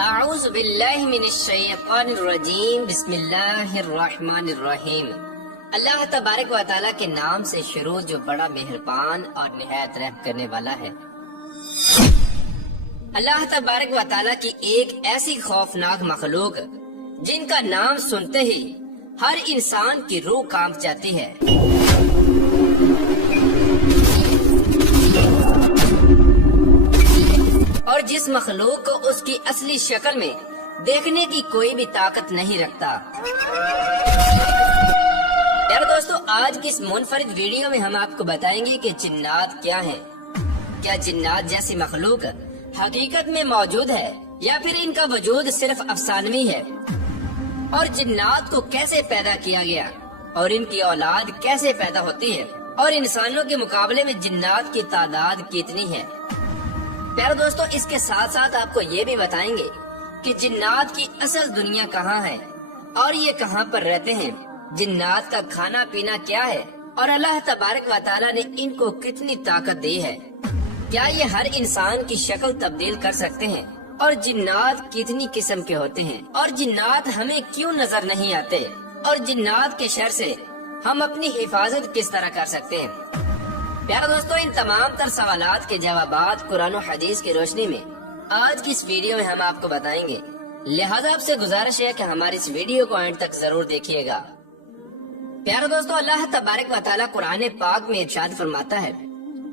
اعوذ باللہ من الشیطان الرجیم بسم اللہ الرحمن الرحیم۔ اللہ تبارک و تعالیٰ کے نام سے شروع جو بڑا مہربان اور نہایت رحم کرنے والا ہے۔ اللہ تبارک و تعالیٰ کی ایک ایسی خوفناک مخلوق جن کا نام سنتے ہی ہر انسان کی روح کانپ جاتی ہے، اور جس مخلوق کو اس کی اصلی شکل میں دیکھنے کی کوئی بھی طاقت نہیں رکھتا۔ یار دوستو، آج کی اس منفرد ویڈیو میں ہم آپ کو بتائیں گے کہ جنات کیا ہیں۔ کیا جنات جیسی مخلوق حقیقت میں موجود ہے یا پھر ان کا وجود صرف افسانوی ہے، اور جنات کو کیسے پیدا کیا گیا اور ان کی اولاد کیسے پیدا ہوتی ہے، اور انسانوں کے مقابلے میں جنات کی تعداد کتنی ہے۔ پیارے دوستو، اس کے ساتھ ساتھ آپ کو یہ بھی بتائیں گے کہ جنات کی اصل دنیا کہاں ہے اور یہ کہاں پر رہتے ہیں، جنات کا کھانا پینا کیا ہے، اور اللہ تبارک و تعالیٰ نے ان کو کتنی طاقت دی ہے۔ کیا یہ ہر انسان کی شکل تبدیل کر سکتے ہیں، اور جنات کتنی قسم کے ہوتے ہیں، اور جنات ہمیں کیوں نظر نہیں آتے، اور جنات کے شر سے ہم اپنی حفاظت کس طرح کر سکتے ہیں۔ پیارے دوستو، ان تمام تر سوالات کے جوابات قرآن و حدیث کی روشنی میں آج کی اس ویڈیو میں ہم آپ کو بتائیں گے، لہذا آپ سے گزارش ہے کہ ہماری اس ویڈیو کو اینڈ تک ضرور دیکھیے گا۔ پیارے دوستو، اللہ تبارک و تعالیٰ قرآن پاک میں ارشاد فرماتا ہے،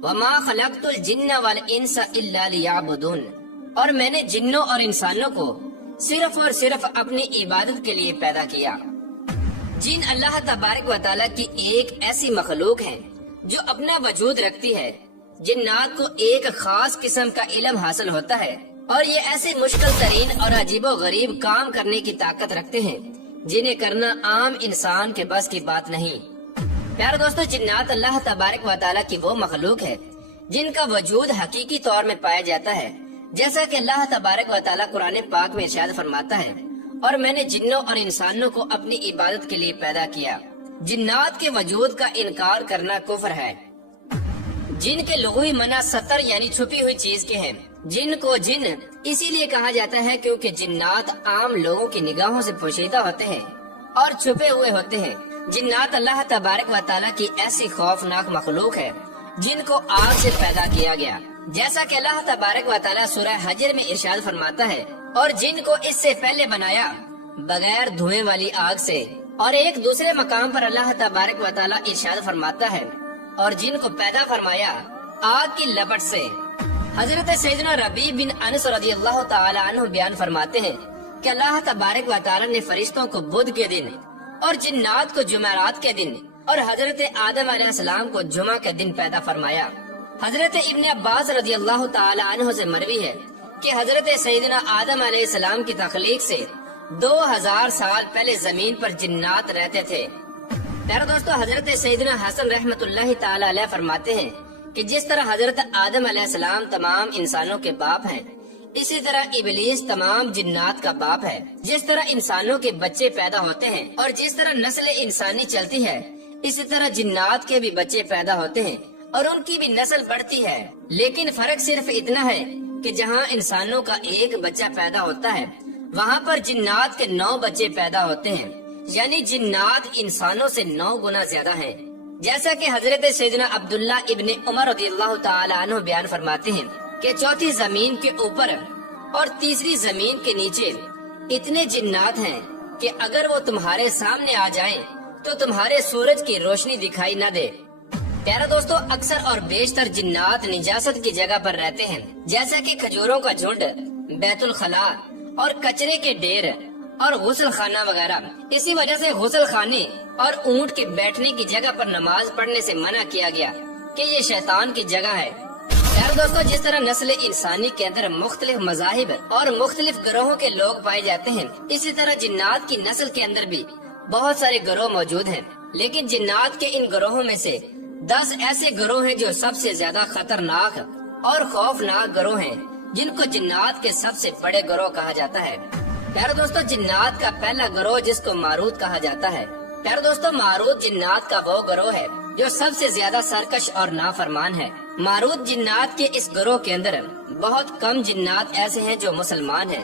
وَمَا خَلَقْتُ الْجِنَّ وَالْإِنسَ إِلَّا لِيَعْبُدُونَ، اور میں نے جنوں اور انسانوں کو صرف اور صرف اپنی عبادت کے لیے پیدا کیا۔ جن اللہ تبارک و تعالیٰ کی ایک ایسی مخلوق ہے جو اپنا وجود رکھتی ہے۔ جنات کو ایک خاص قسم کا علم حاصل ہوتا ہے، اور یہ ایسے مشکل ترین اور عجیب و غریب کام کرنے کی طاقت رکھتے ہیں جنہیں کرنا عام انسان کے بس کی بات نہیں۔ پیارے دوستو، جنات اللہ تبارک و تعالیٰ کی وہ مخلوق ہے جن کا وجود حقیقی طور میں پایا جاتا ہے، جیسا کہ اللہ تبارک و تعالیٰ قرآن پاک میں ارشاد فرماتا ہے، اور میں نے جنوں اور انسانوں کو اپنی عبادت کے لیے پیدا کیا۔ جنات کے وجود کا انکار کرنا کفر ہے۔ جن کے لغوی معنی ستر یعنی چھپی ہوئی چیز کے ہیں۔ جن کو جن اسی لیے کہا جاتا ہے کیونکہ جنات عام لوگوں کی نگاہوں سے پوشیدہ ہوتے ہیں اور چھپے ہوئے ہوتے ہیں۔ جنات اللہ تبارک و تعالیٰ کی ایسی خوفناک مخلوق ہے جن کو آگ سے پیدا کیا گیا، جیسا کہ اللہ تبارک و تعالیٰ سورہ حجر میں ارشاد فرماتا ہے، اور جن کو اس سے پہلے بنایا بغیر دھوئیں والی آگ سے۔ اور ایک دوسرے مقام پر اللہ تبارک و تعالیٰ ارشاد فرماتا ہے، اور جن کو پیدا فرمایا آگ کی لپٹ سے۔ حضرت سیدنا ربیع بن انس رضی اللہ تعالی عنہ بیان فرماتے ہیں کہ اللہ تبارک و تعالیٰ نے فرشتوں کو بدھ کے دن اور جنات کو جمعرات کے دن اور حضرت آدم علیہ السلام کو جمعہ کے دن پیدا فرمایا۔ حضرت ابن عباس رضی اللہ تعالی عنہ سے مروی ہے کہ حضرت سیدنا آدم علیہ السلام کی تخلیق سے 2000 سال پہلے زمین پر جنات رہتے تھے۔ پیارے دوستو، حضرت سیدنا حسن رحمت اللہ تعالی علیہ فرماتے ہیں کہ جس طرح حضرت آدم علیہ السلام تمام انسانوں کے باپ ہیں، اسی طرح ابلیس تمام جنات کا باپ ہے۔ جس طرح انسانوں کے بچے پیدا ہوتے ہیں اور جس طرح نسل انسانی چلتی ہے، اسی طرح جنات کے بھی بچے پیدا ہوتے ہیں اور ان کی بھی نسل بڑھتی ہے۔ لیکن فرق صرف اتنا ہے کہ جہاں انسانوں کا ایک بچہ پیدا ہوتا ہے، وہاں پر جنات کے 9 بچے پیدا ہوتے ہیں، یعنی جنات انسانوں سے 9 گنا زیادہ ہیں۔ جیسا کہ حضرت سیدنا عبداللہ ابن عمر رضی اللہ تعالی عنہ بیان فرماتے ہیں کہ چوتھی زمین کے اوپر اور تیسری زمین کے نیچے اتنے جنات ہیں کہ اگر وہ تمہارے سامنے آ جائیں تو تمہارے سورج کی روشنی دکھائی نہ دے۔ پیارا دوستو، اکثر اور بیشتر جنات نجاست کی جگہ پر رہتے ہیں، جیسا کہ کھجوروں کا جھنڈ، بیت الخلاء اور کچرے کے ڈھیر اور غسل خانہ وغیرہ۔ اسی وجہ سے غسل خانے اور اونٹ کے بیٹھنے کی جگہ پر نماز پڑھنے سے منع کیا گیا کہ یہ شیطان کی جگہ ہے۔ پیارے دوستو، جس طرح نسل انسانی کے اندر مختلف مذاہب اور مختلف گروہوں کے لوگ پائے جاتے ہیں، اسی طرح جنات کی نسل کے اندر بھی بہت سارے گروہ موجود ہیں، لیکن جنات کے ان گروہوں میں سے 10 ایسے گروہ ہیں جو سب سے زیادہ خطرناک اور خوفناک گروہ ہیں، جن کو جنات کے سب سے بڑے گروہ کہا جاتا ہے۔ پیارے دوستو، جنات کا پہلا گروہ جس کو ماروت کہا جاتا ہے۔ پیارے دوستو، ماروت جنات کا وہ گروہ ہے جو سب سے زیادہ سرکش اور نافرمان ہے۔ ماروت جنات کے اس گروہ کے اندر بہت کم جنات ایسے ہیں جو مسلمان ہیں۔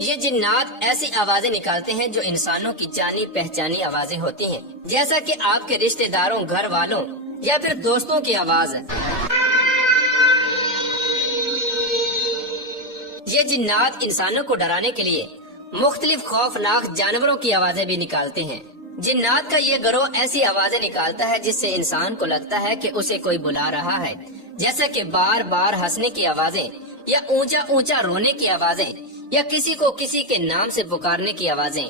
یہ جنات ایسی آوازیں نکالتے ہیں جو انسانوں کی جانی پہچانی آوازیں ہوتی ہیں، جیسا کہ آپ کے رشتہ داروں، گھر والوں یا پھر دوستوں کی آواز۔ یہ جنات انسانوں کو ڈرانے کے لیے مختلف خوفناک جانوروں کی آوازیں بھی نکالتے ہیں۔ جنات کا یہ گروہ ایسی آوازیں نکالتا ہے جس سے انسان کو لگتا ہے کہ اسے کوئی بلا رہا ہے، جیسا کہ بار بار ہنسنے کی آوازیں یا اونچا اونچا رونے کی آوازیں یا کسی کو کسی کے نام سے پکارنے کی آوازیں۔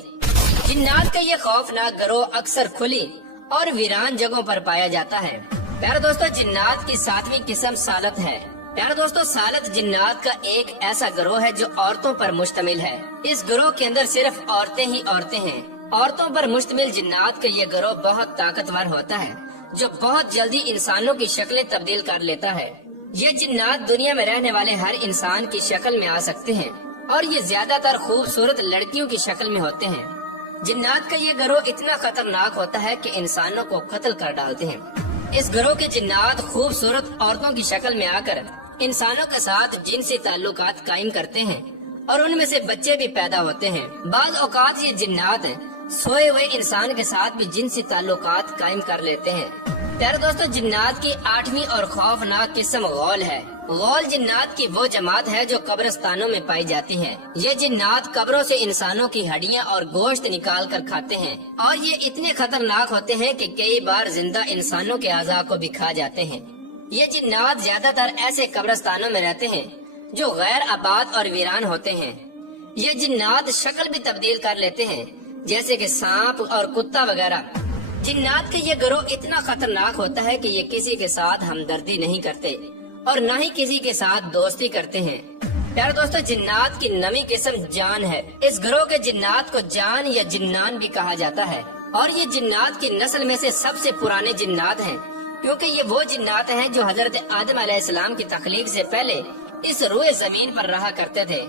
جنات کا یہ خوفناک گروہ اکثر کھلی اور ویران جگہوں پر پایا جاتا ہے۔ پیارے دوستو، جنات کی 7ویں قسم سالت ہے۔ پیارے دوستو، سالت جنات کا ایک ایسا گروہ ہے جو عورتوں پر مشتمل ہے۔ اس گروہ کے اندر صرف عورتیں ہی عورتیں ہیں۔ عورتوں پر مشتمل جنات کا یہ گروہ بہت طاقتور ہوتا ہے، جو بہت جلدی انسانوں کی شکلیں تبدیل کر لیتا ہے۔ یہ جنات دنیا میں رہنے والے ہر انسان کی شکل میں آ سکتے ہیں اور یہ زیادہ تر خوبصورت لڑکیوں کی شکل میں ہوتے ہیں۔ جنات کا یہ گروہ اتنا خطرناک ہوتا ہے کہ انسانوں کو قتل کر ڈالتے ہیں۔ اس گروہ کے جنات خوبصورت عورتوں کی شکل میں آ کر انسانوں کے ساتھ جنسی تعلقات قائم کرتے ہیں اور ان میں سے بچے بھی پیدا ہوتے ہیں۔ بعض اوقات یہ جنات سوئے ہوئے انسان کے ساتھ بھی جنسی تعلقات قائم کر لیتے ہیں۔ پیارے دوستو، جنات کی 8ویں اور خوفناک قسم غول ہے۔ غول جنات کی وہ جماعت ہے جو قبرستانوں میں پائی جاتی ہے۔ یہ جنات قبروں سے انسانوں کی ہڈیاں اور گوشت نکال کر کھاتے ہیں اور یہ اتنے خطرناک ہوتے ہیں کہ کئی بار زندہ انسانوں کے اعضاء کو بھی کھا جاتے ہیں۔ یہ جنات زیادہ تر ایسے قبرستانوں میں رہتے ہیں جو غیر آباد اور ویران ہوتے ہیں۔ یہ جنات شکل بھی تبدیل کر لیتے ہیں، جیسے کہ سانپ اور کتا وغیرہ۔ جنات کا یہ گروہ اتنا خطرناک ہوتا ہے کہ یہ کسی کے ساتھ ہمدردی نہیں کرتے اور نہ ہی کسی کے ساتھ دوستی کرتے ہیں۔ پیارے دوستو، جنات کی 9ویں قسم جان ہے۔ اس گروہ کے جنات کو جان یا جنان بھی کہا جاتا ہے اور یہ جنات کی نسل میں سے سب سے پرانے جنات ہیں، کیونکہ یہ وہ جنات ہیں جو حضرت آدم علیہ السلام کی تخلیق سے پہلے اس روئے زمین پر رہا کرتے تھے۔